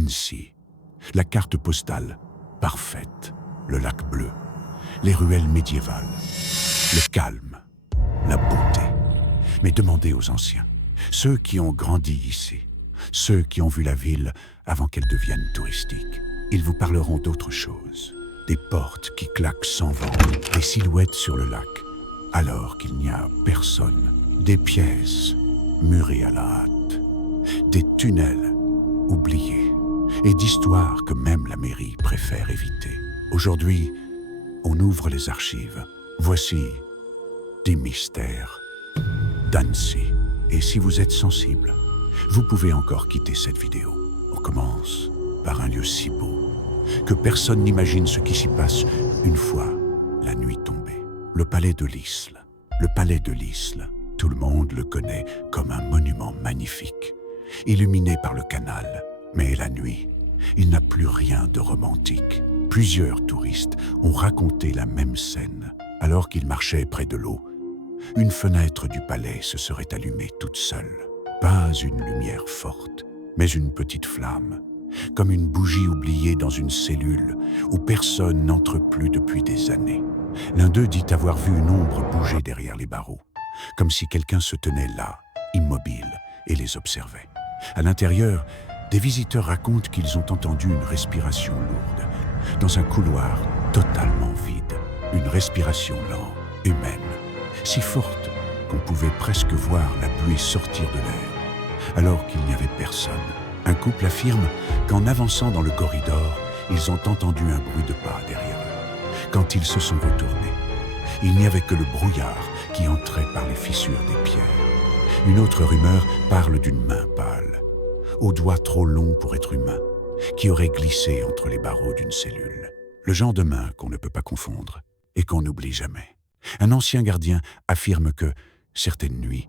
Annecy. La carte postale, parfaite. Le lac bleu, les ruelles médiévales, le calme, la beauté. Mais demandez aux anciens, ceux qui ont grandi ici, ceux qui ont vu la ville avant qu'elle devienne touristique. Ils vous parleront d'autre chose. Des portes qui claquent sans vent, des silhouettes sur le lac, alors qu'il n'y a personne. Des pièces murées à la hâte, des tunnels oubliés et d'histoires que même la mairie préfère éviter. Aujourd'hui, on ouvre les archives. Voici des mystères d'Annecy. Et si vous êtes sensible, vous pouvez encore quitter cette vidéo. On commence par un lieu si beau que personne n'imagine ce qui s'y passe une fois la nuit tombée. Le palais de l'Isle. Le palais de l'Isle, tout le monde le connaît comme un monument magnifique, illuminé par le canal. Mais la nuit, il n'a plus rien de romantique. Plusieurs touristes ont raconté la même scène. Alors qu'ils marchaient près de l'eau, une fenêtre du palais se serait allumée toute seule. Pas une lumière forte, mais une petite flamme, comme une bougie oubliée dans une cellule où personne n'entre plus depuis des années. L'un d'eux dit avoir vu une ombre bouger derrière les barreaux, comme si quelqu'un se tenait là, immobile, et les observait. À l'intérieur, des visiteurs racontent qu'ils ont entendu une respiration lourde, dans un couloir totalement vide. Une respiration lente, humaine, si forte qu'on pouvait presque voir la buée sortir de l'air, alors qu'il n'y avait personne. Un couple affirme qu'en avançant dans le corridor, ils ont entendu un bruit de pas derrière eux. Quand ils se sont retournés, il n'y avait que le brouillard qui entrait par les fissures des pierres. Une autre rumeur parle d'une main pâle, aux doigts trop longs pour être humains, qui aurait glissé entre les barreaux d'une cellule. Le genre de main qu'on ne peut pas confondre et qu'on n'oublie jamais. Un ancien gardien affirme que, certaines nuits,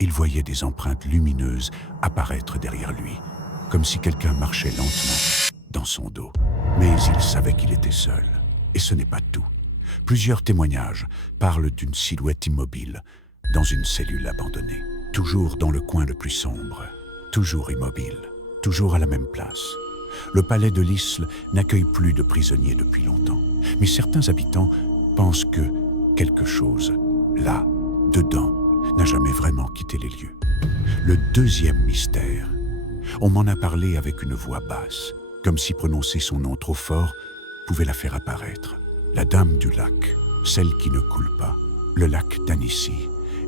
il voyait des empreintes lumineuses apparaître derrière lui, comme si quelqu'un marchait lentement dans son dos. Mais il savait qu'il était seul. Et ce n'est pas tout. Plusieurs témoignages parlent d'une silhouette immobile dans une cellule abandonnée, toujours dans le coin le plus sombre, toujours immobile, toujours à la même place. Le palais de l'Isle n'accueille plus de prisonniers depuis longtemps. Mais certains habitants pensent que quelque chose, là, dedans, n'a jamais vraiment quitté les lieux. Le deuxième mystère. On m'en a parlé avec une voix basse, comme si prononcer son nom trop fort pouvait la faire apparaître. La Dame du Lac, celle qui ne coule pas. Le lac d'Annecy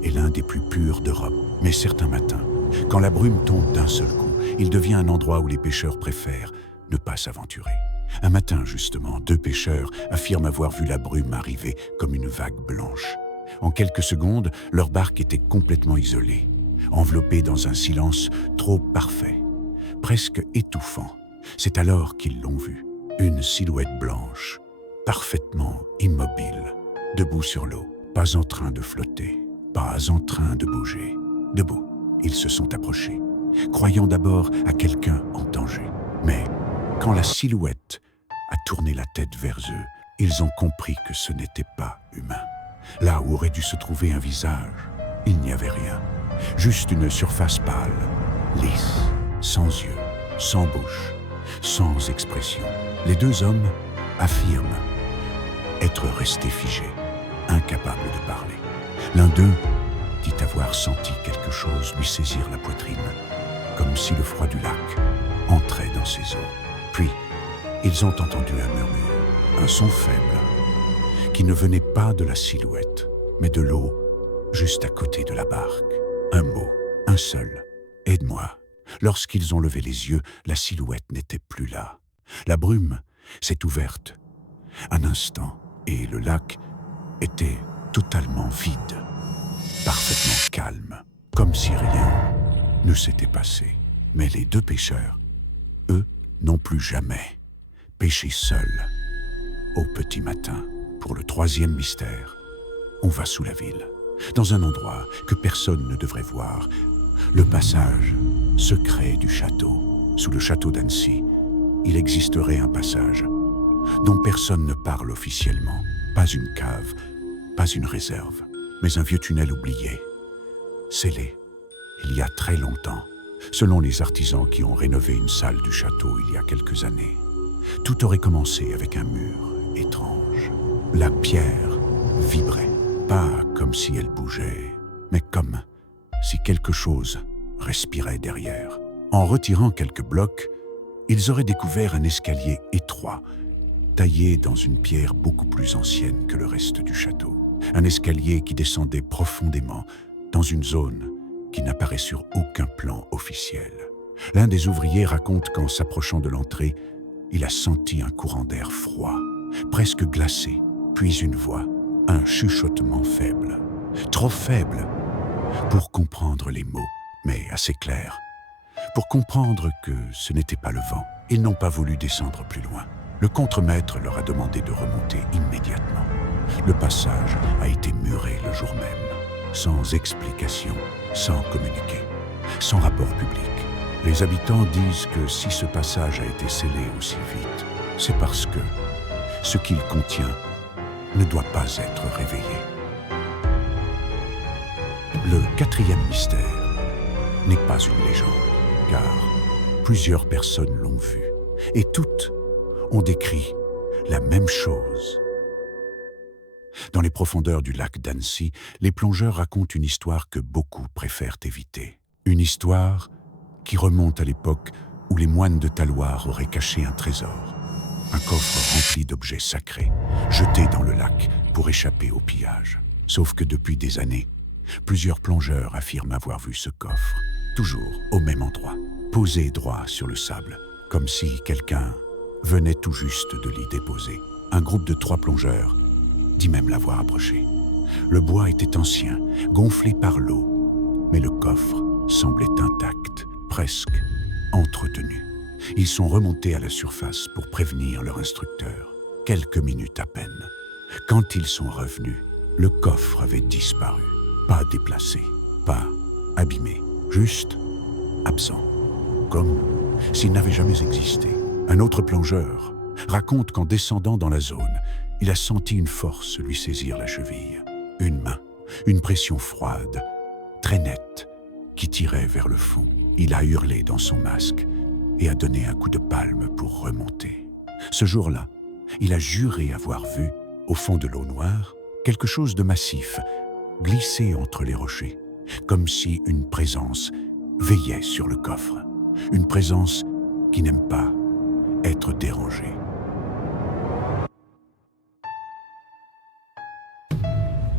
est l'un des plus purs d'Europe. Mais certains matins, quand la brume tombe d'un seul coup, il devient un endroit où les pêcheurs préfèrent ne pas s'aventurer. Un matin, justement, 2 pêcheurs affirment avoir vu la brume arriver comme une vague blanche. En quelques secondes, leur barque était complètement isolée, enveloppée dans un silence trop parfait, presque étouffant. C'est alors qu'ils l'ont vue. Une silhouette blanche, parfaitement immobile, debout sur l'eau, pas en train de flotter, pas en train de bouger. Debout, ils se sont approchés, croyant d'abord à quelqu'un en danger. Mais quand la silhouette a tourné la tête vers eux, ils ont compris que ce n'était pas humain. Là où aurait dû se trouver un visage, il n'y avait rien. Juste une surface pâle, lisse, sans yeux, sans bouche, sans expression. Les 2 hommes affirment être restés figés, incapables de parler. L'un d'eux dit avoir senti quelque chose lui saisir la poitrine, comme si le froid du lac entrait dans ses os. Puis, ils ont entendu un murmure, un son faible, qui ne venait pas de la silhouette, mais de l'eau juste à côté de la barque. Un mot, un seul, « Aide-moi ». Lorsqu'ils ont levé les yeux, la silhouette n'était plus là. La brume s'est ouverte un instant et le lac était totalement vide, parfaitement calme, comme si rien ne s'était passé. Mais les 2 pêcheurs, eux, n'ont plus jamais pêché seuls au petit matin. Pour le 3e mystère, on va sous la ville, dans un endroit que personne ne devrait voir, le passage secret du château. Sous le château d'Annecy, il existerait un passage dont personne ne parle officiellement. Pas une cave, pas une réserve, mais un vieux tunnel oublié, scellé, il y a très longtemps. Selon les artisans qui ont rénové une salle du château il y a quelques années, tout aurait commencé avec un mur étrange. La pierre vibrait, pas comme si elle bougeait, mais comme si quelque chose respirait derrière. En retirant quelques blocs, ils auraient découvert un escalier étroit, taillé dans une pierre beaucoup plus ancienne que le reste du château. Un escalier qui descendait profondément dans une zone qui n'apparaît sur aucun plan officiel. L'un des ouvriers raconte qu'en s'approchant de l'entrée, il a senti un courant d'air froid, presque glacé, puis une voix, un chuchotement faible. Trop faible pour comprendre les mots, mais assez clair pour comprendre que ce n'était pas le vent. Ils n'ont pas voulu descendre plus loin. Le contremaître leur a demandé de remonter immédiatement. Le passage a été muré le jour même, sans explication, sans communiqué, sans rapport public. Les habitants disent que si ce passage a été scellé aussi vite, c'est parce que ce qu'il contient ne doit pas être réveillé. Le quatrième mystère n'est pas une légende, car plusieurs personnes l'ont vu, et toutes ont décrit la même chose. Dans les profondeurs du lac d'Annecy, les plongeurs racontent une histoire que beaucoup préfèrent éviter. Une histoire qui remonte à l'époque où les moines de Talloires auraient caché un trésor, un coffre rempli d'objets sacrés, jeté dans le lac pour échapper au pillage. Sauf que depuis des années, plusieurs plongeurs affirment avoir vu ce coffre, toujours au même endroit, posé droit sur le sable, comme si quelqu'un venait tout juste de l'y déposer. Un groupe de 3 plongeurs dit même l'avoir approché. Le bois était ancien, gonflé par l'eau, mais le coffre semblait intact, presque entretenu. Ils sont remontés à la surface pour prévenir leur instructeur. Quelques minutes à peine. Quand ils sont revenus, le coffre avait disparu. Pas déplacé, pas abîmé, juste absent, comme s'il n'avait jamais existé. Un autre plongeur raconte qu'en descendant dans la zone, il a senti une force lui saisir la cheville. Une main, une pression froide, très nette, qui tirait vers le fond. Il a hurlé dans son masque et a donné un coup de palme pour remonter. Ce jour-là, il a juré avoir vu, au fond de l'eau noire, quelque chose de massif, glissé entre les rochers, comme si une présence veillait sur le coffre. Une présence qui n'aime pas être dérangée.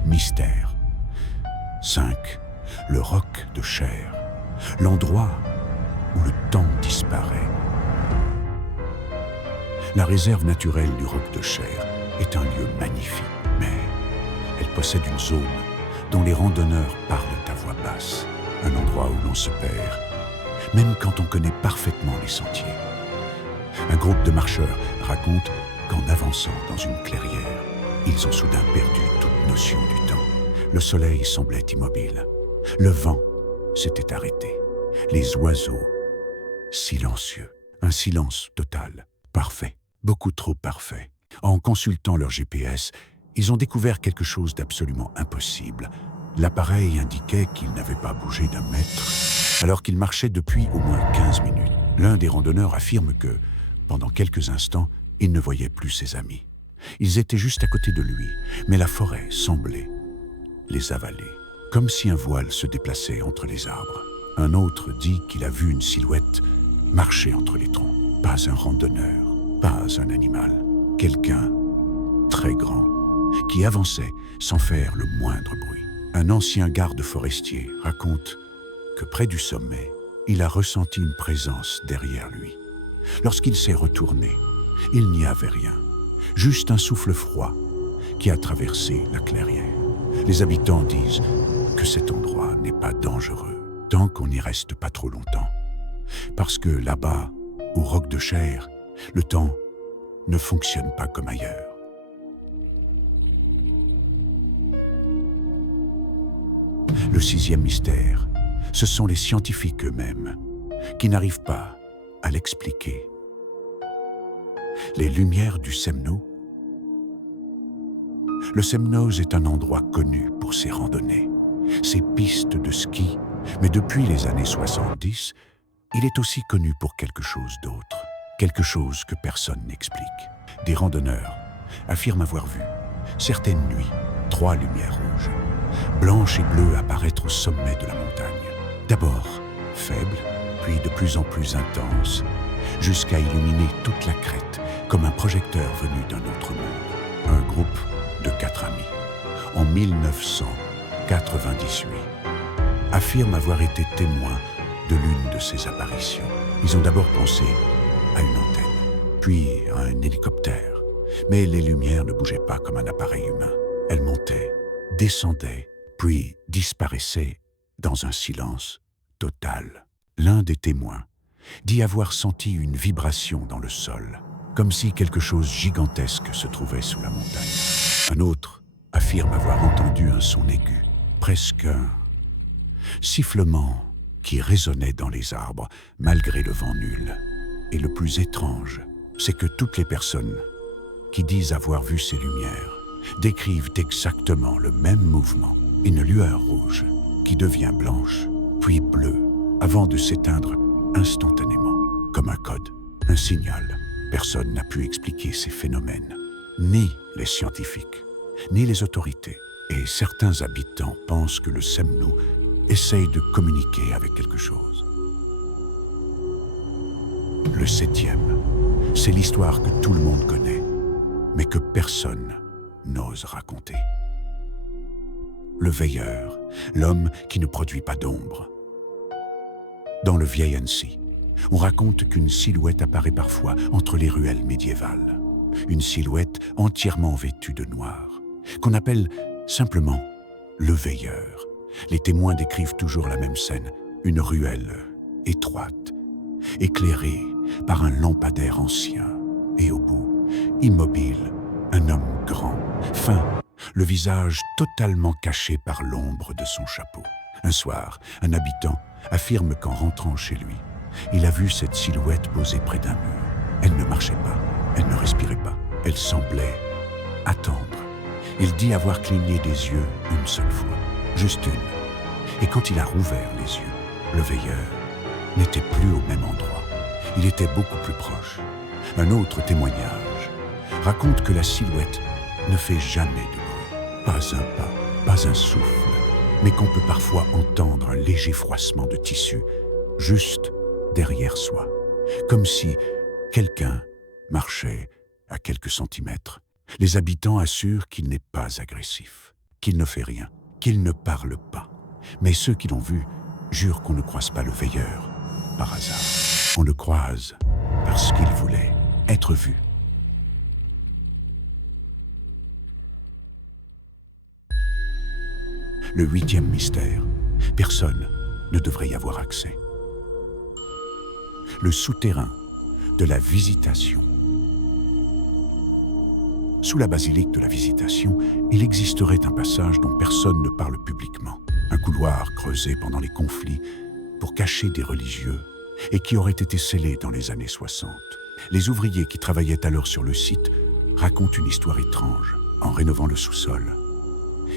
Mystère. 5. Le roc de chair. L'endroit où le temps disparaît. La réserve naturelle du roc de chair est un lieu magnifique, mais elle possède une zone dont les randonneurs parlent à voix basse. Un endroit où l'on se perd, même quand on connaît parfaitement les sentiers. Un groupe de marcheurs raconte qu'en avançant dans une clairière, ils ont soudain perdu toute notion du temps. Le soleil semblait immobile. Le vent s'était arrêté. Les oiseaux, silencieux. Un silence total, parfait, beaucoup trop parfait. En consultant leur GPS, ils ont découvert quelque chose d'absolument impossible. L'appareil indiquait qu'il n'avait pas bougé d'un mètre, alors qu'il marchait depuis au moins 15 minutes. L'un des randonneurs affirme que, pendant quelques instants, il ne voyait plus ses amis. Ils étaient juste à côté de lui, mais la forêt semblait les avaler, comme si un voile se déplaçait entre les arbres. Un autre dit qu'il a vu une silhouette marcher entre les troncs. Pas un randonneur, pas un animal, quelqu'un très grand, qui avançait sans faire le moindre bruit. Un ancien garde forestier raconte que près du sommet, il a ressenti une présence derrière lui. Lorsqu'il s'est retourné, il n'y avait rien, juste un souffle froid qui a traversé la clairière. Les habitants disent que cet endroit n'est pas dangereux tant qu'on n'y reste pas trop longtemps. Parce que là-bas, au roc de chair, le temps ne fonctionne pas comme ailleurs. Le 6e mystère, ce sont les scientifiques eux-mêmes qui n'arrivent pas à l'expliquer. Les lumières du Semnoz. Le Semnoz est un endroit connu pour ses randonnées, ses pistes de ski, mais depuis les années 70, il est aussi connu pour quelque chose d'autre, quelque chose que personne n'explique. Des randonneurs affirment avoir vu, certaines nuits, 3 lumières rouges, blanches et bleues apparaître au sommet de la montagne. D'abord faibles, puis de plus en plus intenses, jusqu'à illuminer toute la crête comme un projecteur venu d'un autre monde. Un groupe de 4 amis, en 1998, affirme avoir été témoins de l'une de ces apparitions. Ils ont d'abord pensé à une antenne, puis à un hélicoptère. Mais les lumières ne bougeaient pas comme un appareil humain. Elles montaient, descendaient, puis disparaissaient dans un silence total. L'un des témoins dit avoir senti une vibration dans le sol, comme si quelque chose gigantesque se trouvait sous la montagne. Un autre affirme avoir entendu un son aigu, presque un sifflement qui résonnait dans les arbres malgré le vent nul. Et le plus étrange, c'est que toutes les personnes qui disent avoir vu ces lumières décrivent exactement le même mouvement, une lueur rouge qui devient blanche, puis bleue, avant de s'éteindre instantanément, comme un code, un signal. Personne n'a pu expliquer ces phénomènes, ni les scientifiques, ni les autorités. Et certains habitants pensent que le Semnou essaye de communiquer avec quelque chose. Le 7e, c'est l'histoire que tout le monde connaît, mais que personne n'ose raconter. Le veilleur, l'homme qui ne produit pas d'ombre. Dans le vieil Annecy, on raconte qu'une silhouette apparaît parfois entre les ruelles médiévales. Une silhouette entièrement vêtue de noir, qu'on appelle simplement le veilleur. Les témoins décrivent toujours la même scène, une ruelle étroite, éclairée par un lampadaire ancien, et au bout, immobile, un homme grand, fin, le visage totalement caché par l'ombre de son chapeau. Un soir, un habitant affirme qu'en rentrant chez lui, il a vu cette silhouette posée près d'un mur. Elle ne marchait pas, elle ne respirait pas, elle semblait attendre. Il dit avoir cligné des yeux une seule fois, juste une. Et quand il a rouvert les yeux, le veilleur n'était plus au même endroit. Il était beaucoup plus proche. Un autre témoignage raconte que la silhouette ne fait jamais de bruit. Pas un pas, pas un souffle, mais qu'on peut parfois entendre un léger froissement de tissu juste derrière soi, comme si quelqu'un marchait à quelques centimètres. Les habitants assurent qu'il n'est pas agressif, qu'il ne fait rien, qu'il ne parle pas. Mais ceux qui l'ont vu jurent qu'on ne croise pas le veilleur par hasard. On le croise parce qu'il voulait être vu. Le 8e mystère, personne ne devrait y avoir accès. Le souterrain de la Visitation. Sous la basilique de la Visitation, il existerait un passage dont personne ne parle publiquement. Un couloir creusé pendant les conflits pour cacher des religieux et qui aurait été scellé dans les années 60. Les ouvriers qui travaillaient alors sur le site racontent une histoire étrange. En rénovant le sous-sol,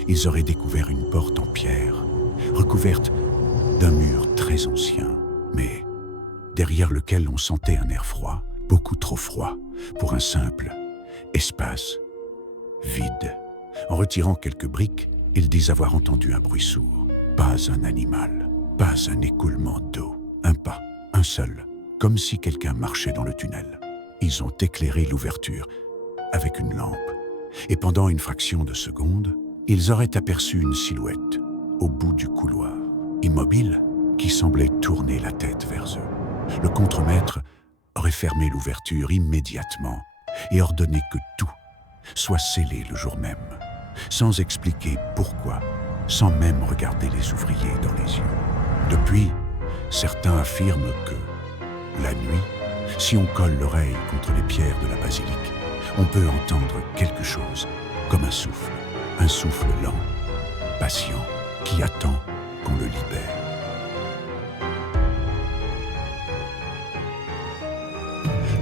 ils auraient découvert une porte en pierre, recouverte d'un mur très ancien, mais derrière lequel on sentait un air froid, beaucoup trop froid pour un simple espace vide. En retirant quelques briques, ils disent avoir entendu un bruit sourd. Pas un animal, pas un écoulement d'eau, un pas, un seul, comme si quelqu'un marchait dans le tunnel. Ils ont éclairé l'ouverture avec une lampe, et pendant une fraction de seconde, ils auraient aperçu une silhouette au bout du couloir, immobile, qui semblait tourner la tête vers eux. Le contremaître aurait fermé l'ouverture immédiatement et ordonné que tout soit scellé le jour même, sans expliquer pourquoi, sans même regarder les ouvriers dans les yeux. Depuis, certains affirment que, la nuit, si on colle l'oreille contre les pierres de la basilique, on peut entendre quelque chose, comme un souffle lent, patient, qui attend qu'on le libère.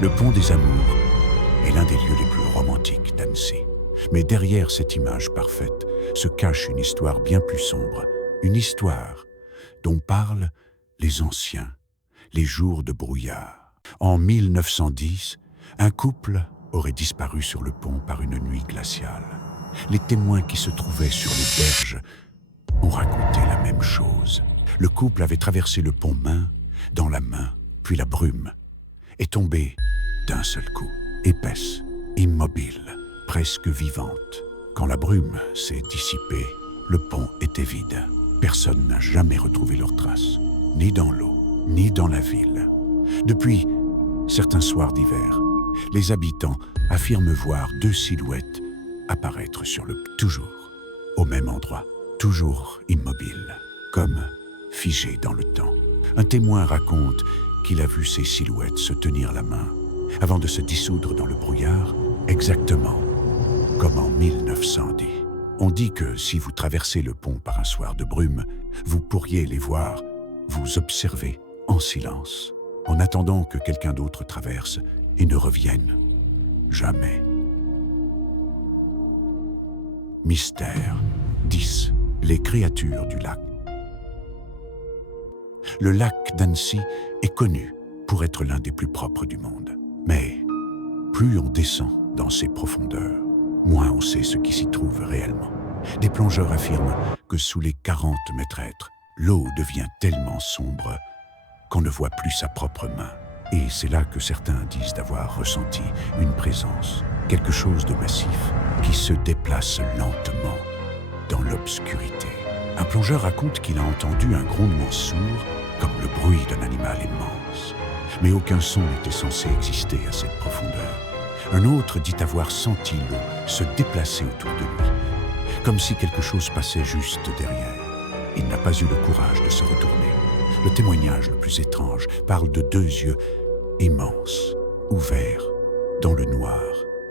Le pont des Amours est l'un des lieux les plus romantiques d'Annecy. Mais derrière cette image parfaite se cache une histoire bien plus sombre, une histoire dont parlent les anciens les jours de brouillard. En 1910, un couple aurait disparu sur le pont par une nuit glaciale. Les témoins qui se trouvaient sur les berges ont raconté la même chose. Le couple avait traversé le pont main dans la main, puis la brume est tombée d'un seul coup, épaisse, immobile, presque vivante. Quand la brume s'est dissipée, le pont était vide. Personne n'a jamais retrouvé leurs traces, ni dans l'eau, ni dans la ville. Depuis certains soirs d'hiver, les habitants affirment voir deux silhouettes apparaître sur le toujours au même endroit, toujours immobiles, comme figées dans le temps. Un témoin raconte qu'il a vu ces silhouettes se tenir la main avant de se dissoudre dans le brouillard, exactement comme en 1910. On dit que si vous traversez le pont par un soir de brume, vous pourriez les voir, vous observer en silence, en attendant que quelqu'un d'autre traverse et ne revienne jamais. Mystère 10. Les créatures du lac. Le lac d'Annecy est connu pour être l'un des plus propres du monde. Mais plus on descend dans ses profondeurs, moins on sait ce qui s'y trouve réellement. Des plongeurs affirment que sous les 40 mètres, l'eau devient tellement sombre qu'on ne voit plus sa propre main. Et c'est là que certains disent avoir ressenti une présence, quelque chose de massif qui se déplace lentement dans l'obscurité. Un plongeur raconte qu'il a entendu un grondement sourd comme le bruit d'un animal immense. Mais aucun son n'était censé exister à cette profondeur. Un autre dit avoir senti l'eau se déplacer autour de lui, comme si quelque chose passait juste derrière. Il n'a pas eu le courage de se retourner. Le témoignage le plus étrange parle de deux yeux immenses, ouverts, dans le noir,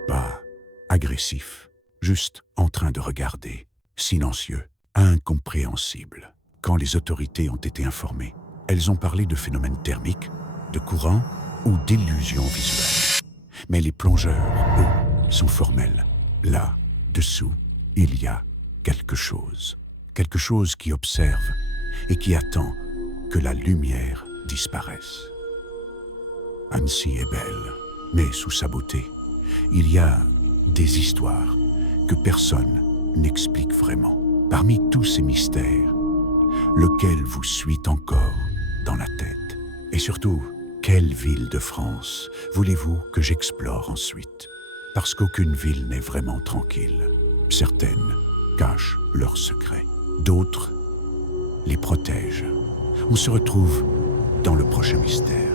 pas agressifs, juste en train de regarder, silencieux, incompréhensible. Quand les autorités ont été informées, elles ont parlé de phénomènes thermiques, de courants ou d'illusions visuelles. Mais les plongeurs, eux, sont formels. Là, dessous, il y a quelque chose qui observe et qui attend que la lumière disparaisse. Annecy est belle, mais sous sa beauté, il y a des histoires que personne n'explique vraiment. Parmi tous ces mystères, lequel vous suit encore dans la tête? Et surtout, quelle ville de France voulez-vous que j'explore ensuite? Parce qu'aucune ville n'est vraiment tranquille. Certaines cachent leurs secrets, d'autres les protègent. On se retrouve dans le prochain mystère.